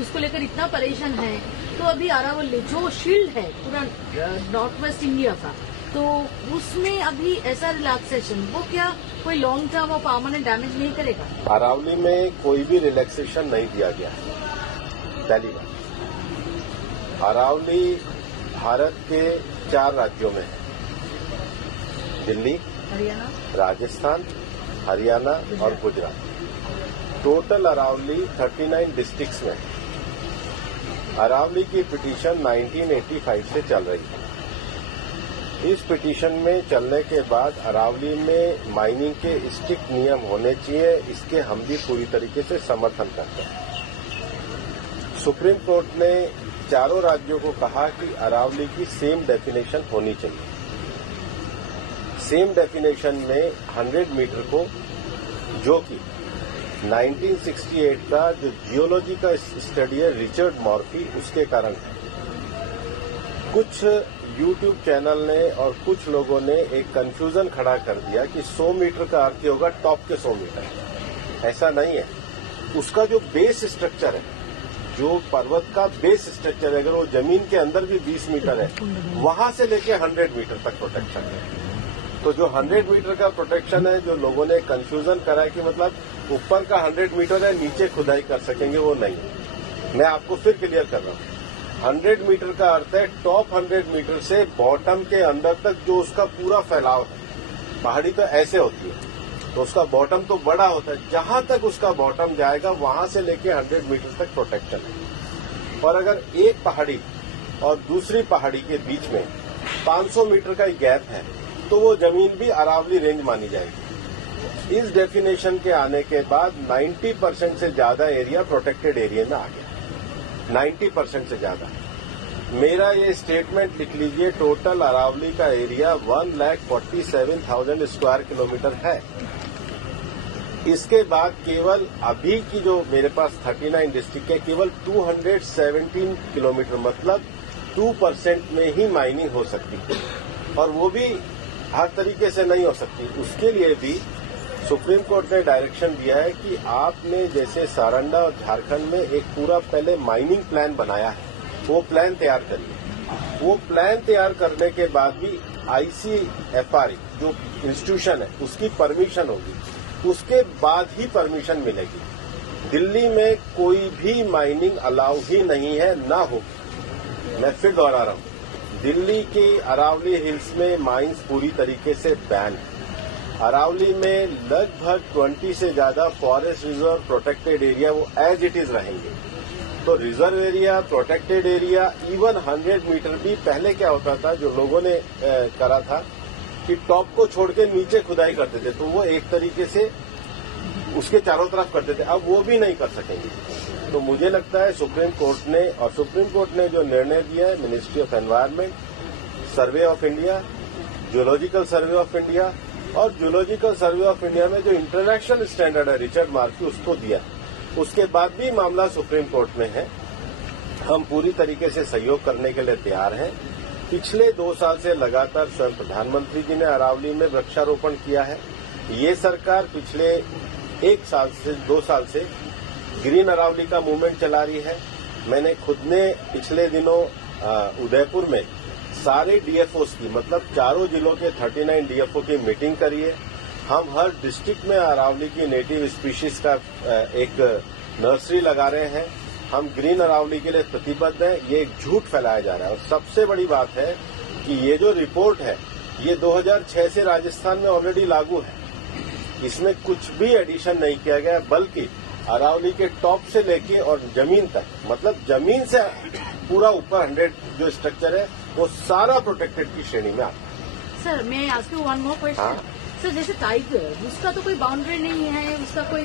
उसको लेकर इतना परेशान है। तो अभी अरावली जो शील्ड है पूरा नॉर्थ वेस्ट इंडिया का, तो उसमें अभी ऐसा रिलैक्सेशन वो क्या कोई लॉन्ग टर्म और परमानेंट डैमेज नहीं करेगा? अरावली में कोई भी रिलैक्सेशन नहीं दिया गया है। पहली बात, अरावली भारत के 4 राज्यों में है, दिल्ली, हरियाणा, राजस्थान, हरियाणा और गुजरात। टोटल अरावली 39 डिस्ट्रिक्ट्स में है। अरावली की पिटीशन 1985 से चल रही है। इस पिटीशन में चलने के बाद अरावली में माइनिंग के स्ट्रिक्ट नियम होने चाहिए, इसके हम भी पूरी तरीके से समर्थन करते हैं। सुप्रीम कोर्ट ने चारों राज्यों को कहा कि अरावली की सेम डेफिनेशन होनी चाहिए। सेम डेफिनेशन में 100 मीटर को, जो कि 1968 का जो जियोलॉजी का स्टडी है रिचर्ड मॉर्फी, उसके कारण है। कुछ यूट्यूब चैनल ने और कुछ लोगों ने एक कंफ्यूजन खड़ा कर दिया कि 100 मीटर का अर्थ होगा टॉप के 100 मीटर। ऐसा नहीं है। उसका जो बेस स्ट्रक्चर है, जो पर्वत का बेस स्ट्रक्चर है, अगर वो जमीन के अंदर भी 20 मीटर है, वहां से लेके 100 मीटर तक प्रोटेक्शन है। तो जो 100 मीटर का प्रोटेक्शन है, जो लोगों ने कंफ्यूजन करा है कि मतलब ऊपर का 100 मीटर है, नीचे खुदाई कर सकेंगे, वो नहीं है। मैं आपको फिर क्लियर कर रहा हूं। 100 मीटर का अर्थ है टॉप 100 मीटर से बॉटम के अंदर तक जो उसका पूरा फैलाव है। पहाड़ी तो ऐसे होती है, तो उसका बॉटम तो बड़ा होता है, जहां तक उसका बॉटम जाएगा वहां से लेके 100 मीटर तक प्रोटेक्शन है। और अगर एक पहाड़ी और दूसरी पहाड़ी के बीच में 500 मीटर का गैप है, तो वो जमीन भी अरावली रेंज मानी जाएगी। इस डेफिनेशन के आने के बाद 90% से ज्यादा एरिया प्रोटेक्टेड एरिया में आ गया। 90% से ज्यादा। मेरा ये स्टेटमेंट लिख लीजिए, टोटल अरावली का एरिया 1,47,000 स्क्वायर किलोमीटर है। इसके बाद केवल अभी की जो मेरे पास 39 डिस्ट्रिक्ट है, केवल 217 किलोमीटर, मतलब 2% में ही माइनिंग हो सकती है। और वो भी हर तरीके से नहीं हो सकती। उसके लिए भी सुप्रीम कोर्ट ने डायरेक्शन दिया है कि आपने जैसे सारंडा और झारखंड में एक पूरा पहले माइनिंग प्लान बनाया है, वो प्लान तैयार करिए। वो प्लान तैयार करने के बाद भी ICFR जो इंस्टीट्यूशन है उसकी परमिशन होगी, उसके बाद ही परमिशन मिलेगी। दिल्ली में कोई भी माइनिंग अलाउ ही नहीं है, ना होगी। मैं फिर दोहरा रहा हूं, दिल्ली के अरावली हिल्स में माइंस पूरी तरीके से बैन है। अरावली में लगभग 20 से ज्यादा फॉरेस्ट रिजर्व प्रोटेक्टेड एरिया वो एज इट इज रहेंगे। तो reserve area, protected area, even 100 meter भी पहले क्या होता था, जो लोगों ने करा था कि टॉप को छोड़ के नीचे खुदाई करते थे, तो वो एक तरीके से उसके चारों तरफ करते थे। अब वो भी नहीं कर सकेंगे। तो मुझे लगता है सुप्रीम कोर्ट ने जो निर्णय दिया है, ministry of environment, survey of India, geological survey of India, और जियोलॉजिकल सर्वे ऑफ इंडिया में जो इंटरनेशनल स्टैंडर्ड है रिचर्ड मॉर्फी, उसको दिया। उसके बाद भी मामला सुप्रीम कोर्ट में है। हम पूरी तरीके से सहयोग करने के लिए तैयार हैं। पिछले 2 साल से लगातार स्वयं प्रधानमंत्री जी ने अरावली में वृक्षारोपण किया है। ये सरकार पिछले 2 साल से ग्रीन अरावली का मूवमेंट चला रही है। मैंने खुद ने पिछले दिनों उदयपुर में सारे डीएफओस की, मतलब चारों जिलों के 39 डीएफओ की मीटिंग करी है। हम हर डिस्ट्रिक्ट में अरावली की नेटिव स्पीशीज का एक नर्सरी लगा रहे हैं। हम ग्रीन अरावली के लिए प्रतिबद्ध हैं। ये एक झूठ फैलाया जा रहा है। और सबसे बड़ी बात है कि ये जो रिपोर्ट है, ये 2006 से राजस्थान में ऑलरेडी लागू है। इसमें कुछ भी एडिशन नहीं किया गया, बल्कि अरावली के टॉप से लेके और जमीन तक, मतलब जमीन से पूरा ऊपर 100 जो स्ट्रक्चर है, वो सारा प्रोटेक्टेड की श्रेणी में आता है। सर, मैं ask you one more question. Sir, जैसे टाइगर, उसका तो कोई बाउंड्री नहीं है, उसका कोई